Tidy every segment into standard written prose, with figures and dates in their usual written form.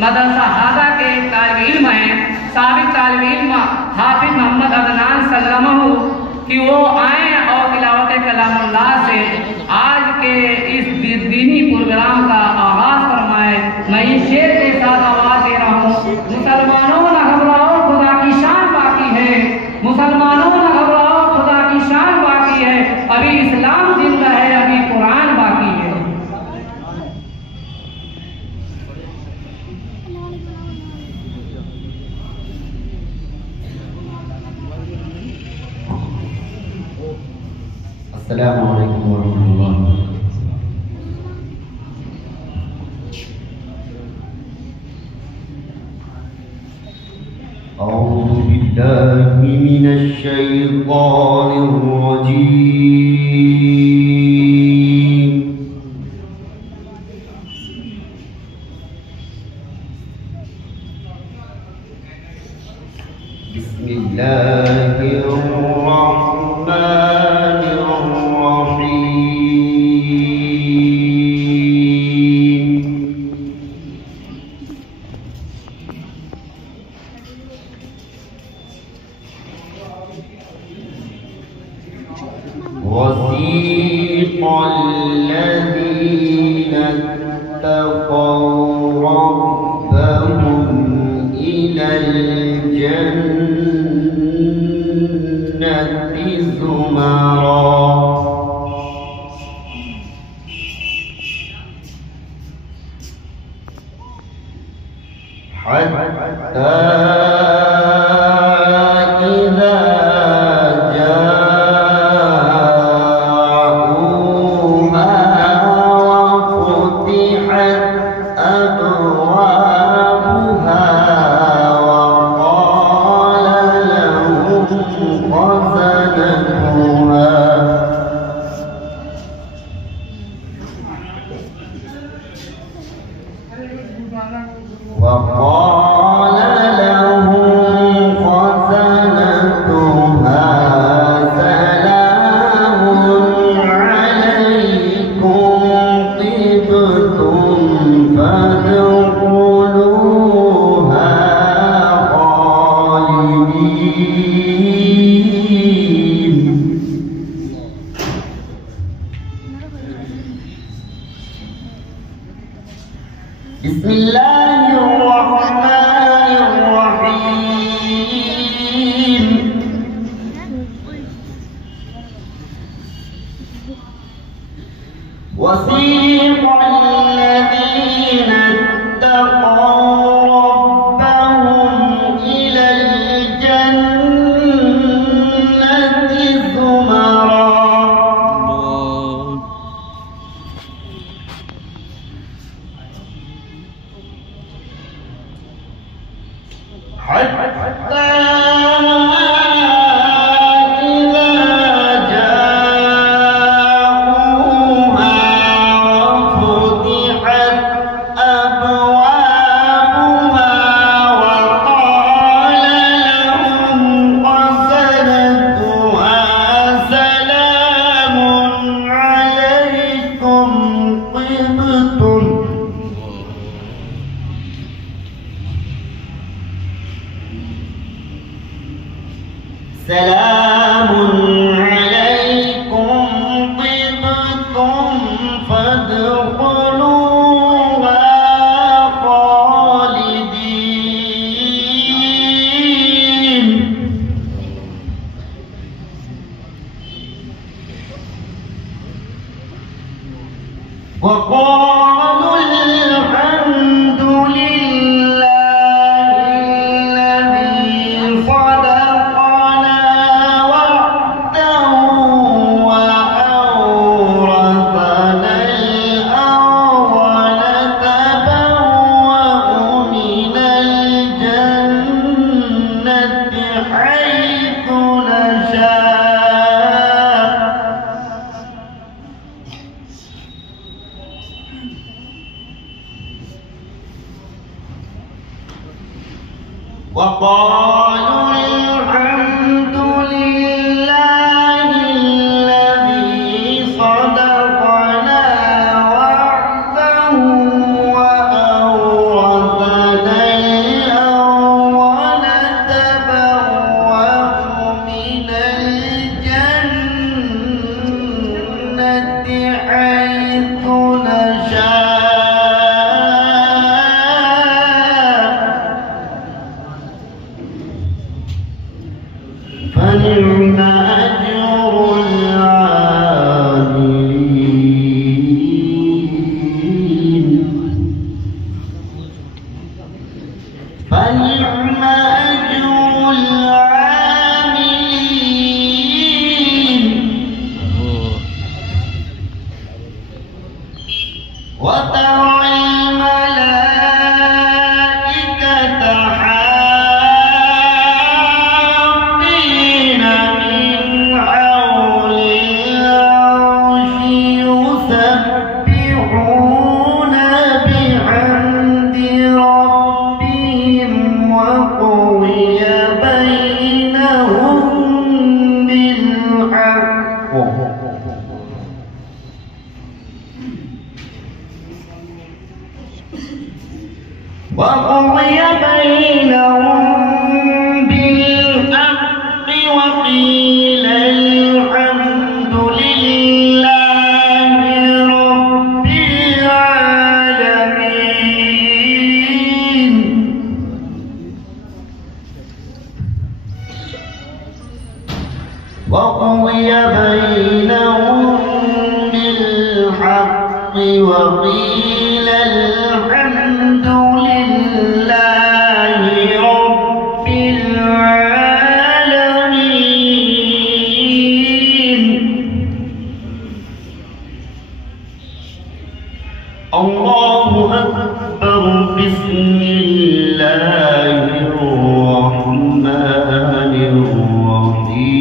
मदरसा हादा के तालिब इल्म हैं, साबिक तालिब इल्म हाफिज मोहम्मद अदनान सल्लमहु कि वो आए और तिलावत कलामुल्लाह से आज के इस दीनी प्रोग्राम का आगाज फरमाए। मैं इस शेर के साथ आवाज दे रहा हूँ, मुसलमानों न घबराओ खुदा की शान बाकी है, मुसलमानों न घबराओ खुदा की शान बाकी है, अभी इस्लाम जिंदा है, अभी कुरान बाकी है। अस्सलामु अलैकुम वरहमतुल्लाह। अऊज़ु बिल्लाहि मिनश शैतानिर रजीम। बिस्मिल्लाहिर रहमानिर रहीम। वसीक़ الذين اتقوا ربهم إلى الجنة زمرا حتى وقال لهم خزنتها سلام عليكم طبتم فادخلوها خالدين. بسم الله الرحمن الرحيم. وسيق الذين اتقوا ربهم إلى الجنة زمرا حتى إذا جاءوها وفتحت أبوابها وقال لهم خزنتها سلام عليكم طبتم سلام عليكم طبتم فادخلوها خالدين. وقالوا الحمد لله الذي صدقنا وعده وأورثنا الأرض نتبوأ من الجنة حيث نشاء. وقالوا الحمد لله الذي صدقنا وعده وأورثنا فنعم أجر العاملين وترى الملائكة حافين من حول العرش يسبحون بحمد ربهم وقضي بينهم بالحق وقضي بينهم بالحق وقيل الحمد لله رب العالمين وقضي بينهم بالحق وقيل الحمد لله رب العالمين الله أكبر بسم الله الرحمن الرحيم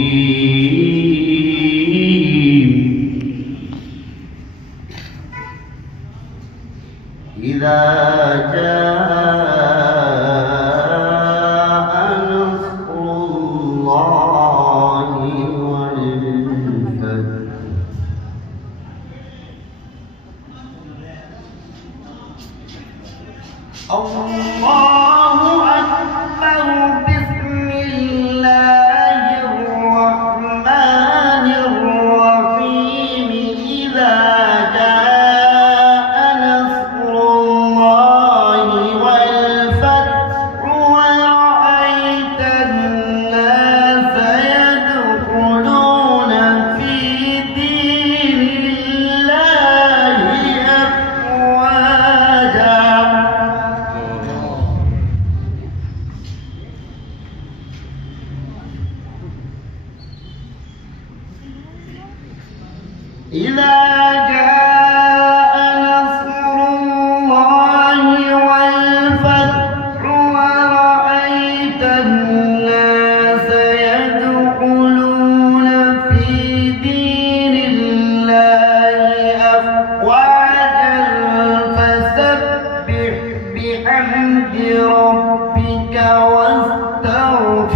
إذا جاء نصر الله والفتح الله أكبر بسم الله الرحمن الرحيم إذا جاء نصر الله والفتح ورأيت الناس يدخلون في دين الله أفواجا إذا جاء نصر الله والفتح ورأيت الناس يدخلون في دين الله أفواجا فسبح بحمد ربك واستغفره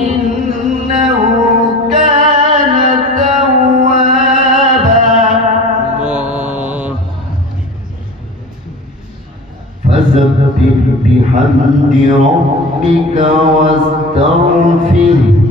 إنه كان فسبح بحمد ربك واستغفره